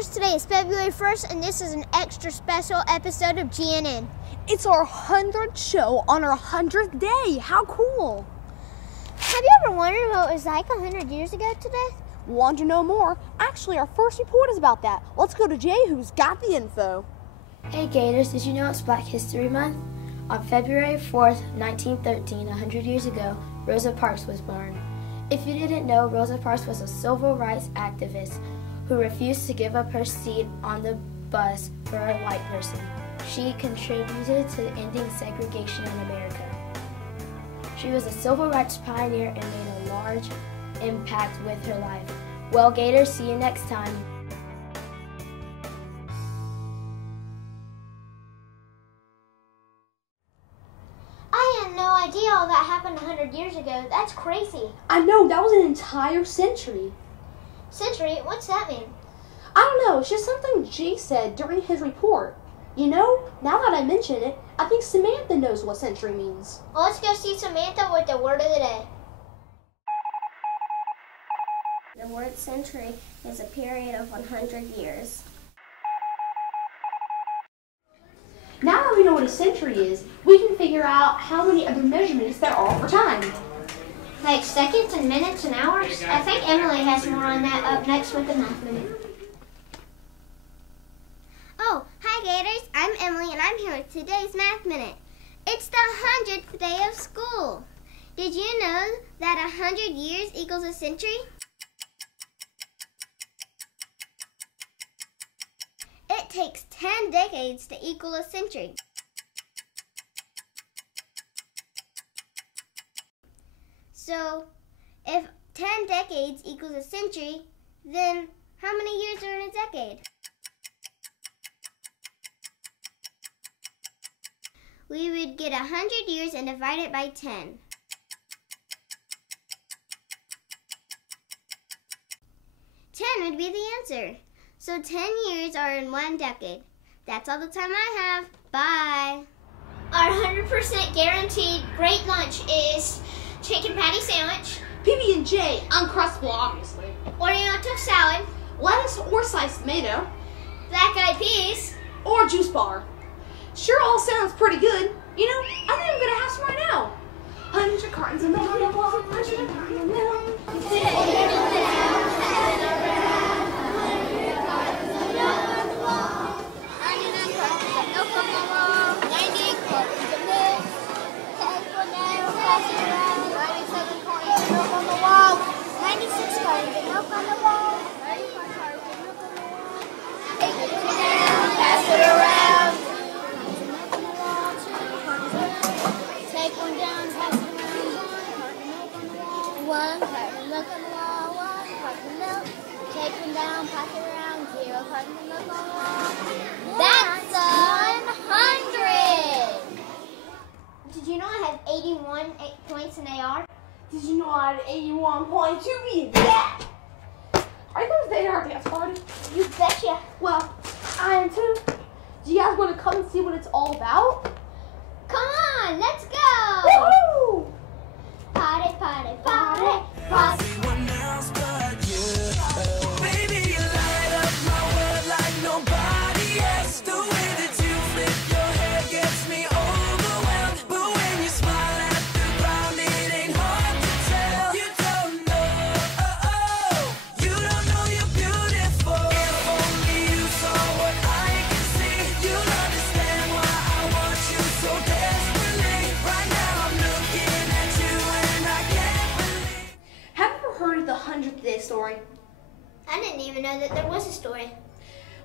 Gators, today is February 1st and this is an extra special episode of GNN. It's our 100th show on our 100th day. How cool! Have you ever wondered what it was like 100 years ago today? Want to know more? Actually, our first report is about that. Let's go to Jay, who's got the info. Hey Gators, did you know it's Black History Month? On February 4th, 1913, 100 years ago, Rosa Parks was born. If you didn't know, Rosa Parks was a civil rights activist who refused to give up her seat on the bus for a white person. She contributed to ending segregation in America. She was a civil rights pioneer and made a large impact with her life. Well, Gators, see you next time. I had no idea all that happened 100 years ago. That's crazy. I know, that was an entire century. Century? What's that mean? I don't know, it's just something Jay said during his report. You know, now that I mention it, I think Samantha knows what century means. Well, let's go see Samantha with the word of the day. The word century is a period of 100 years. Now that we know what a century is, we can figure out how many other measurements there are for time. Like seconds and minutes and hours? I think Emily has more on that up next with the Math Minute. Oh, hi Gators, I'm Emily and I'm here with today's Math Minute. It's the 100th day of school. Did you know that 100 years equals a century? It takes 10 decades to equal a century. So, if 10 decades equals a century, then how many years are in a decade? We would get 100 years and divide it by 10. 10 would be the answer. So 10 years are in one decade. That's all the time I have. Bye. Our 100% guaranteed great lunch is chicken patty sandwich, PB&J, uncrustable obviously, Oriental salad, lettuce or sliced tomato, black-eyed peas, or juice bar. Sure all sounds pretty good. You know, I think I'm gonna have some right now. 100 cartons of milk on the wall, 100 cartons of milk. That's 100! Did you know I have 81 points in AR? Did you know I had 81.2 be exact? Are you going to the AR dance party? You betcha. Well, I am too. Do you guys want to come and see what it's all about? Come on, let's go! Woohoo! Party, party, party, party. Everyone else but you. Baby, you light up my world like nobody else. The way that you flip your hair gets me overwhelmed. But when you smile at the ground, it ain't hard to tell. You don't know, you don't know you're beautiful. If only you saw what I can see, you'll understand why I want you so desperately. Right now I'm looking at you and I can't believe. Have you ever heard of the 100th day story? I didn't even know that there was a story.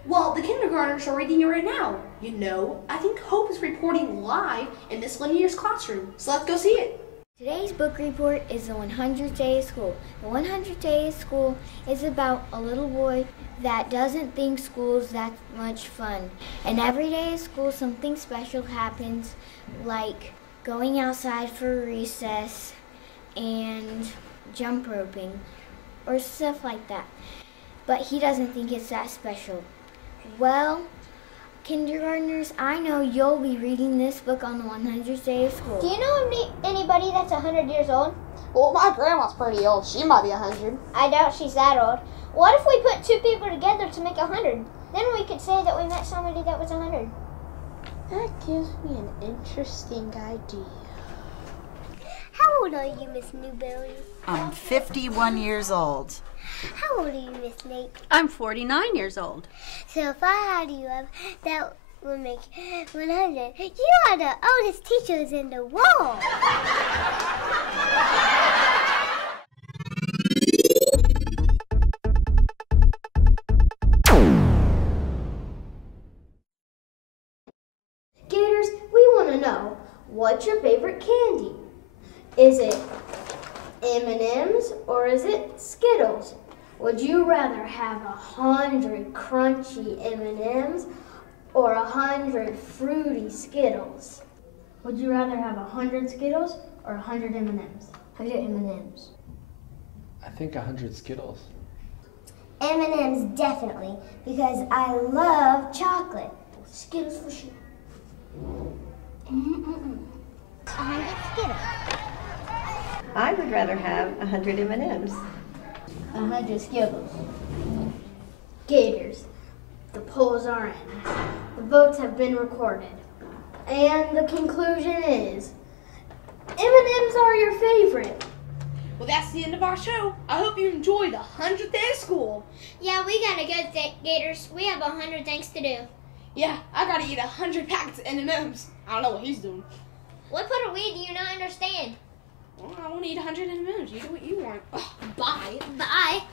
Well, the kindergartners are reading it right now. You know, I think Hope is reporting live in Miss Lanier's classroom. So let's go see it. Today's book report is the 100th day of school. The 100th day of school is about a little boy that doesn't think school's that much fun. And every day of school something special happens, like going outside for recess and jump roping or stuff like that. But he doesn't think it's that special. Well, kindergartners, I know you'll be reading this book on the 100th day of school. Do you know anybody that's 100 years old? Well, my grandma's pretty old. She might be 100. I doubt she's that old. What if we put two people together to make 100? Then we could say that we met somebody that was 100. That gives me an interesting idea. How old are you, Miss Newberry? I'm 51 years old. How old are you, Miss Nate? I'm 49 years old. So if I add you up, that will make 100. You are the oldest teachers in the world. Gators, we want to know, what's your favorite candy? Is it M&M's or is it Skittles? Would you rather have 100 crunchy M&M's or 100 fruity Skittles? Would you rather have 100 Skittles or 100 M&M's? 100 M&M's. I think 100 Skittles. M&M's definitely, because I love chocolate. Skittles for sure. 100 Skittles. I would rather have 100 M&Ms. 100 Skittles. Gators, the polls are in. The votes have been recorded. And the conclusion is, M&M's are your favorite. Well, that's the end of our show. I hope you enjoyed the 100th day of school. Yeah, we gotta go, Gators. We have 100 things to do. Yeah, I gotta eat 100 packets of M&Ms. I don't know what he's doing. What part of we do you not understand? Well, I want to eat 100 M&Ms. You do what you want. Ugh, bye. Bye.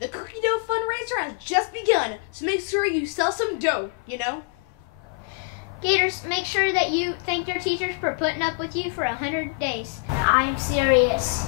The cookie dough fundraiser has just begun, so make sure you sell some dough, you know? Gators, make sure that you thank your teachers for putting up with you for 100 days. I'm serious.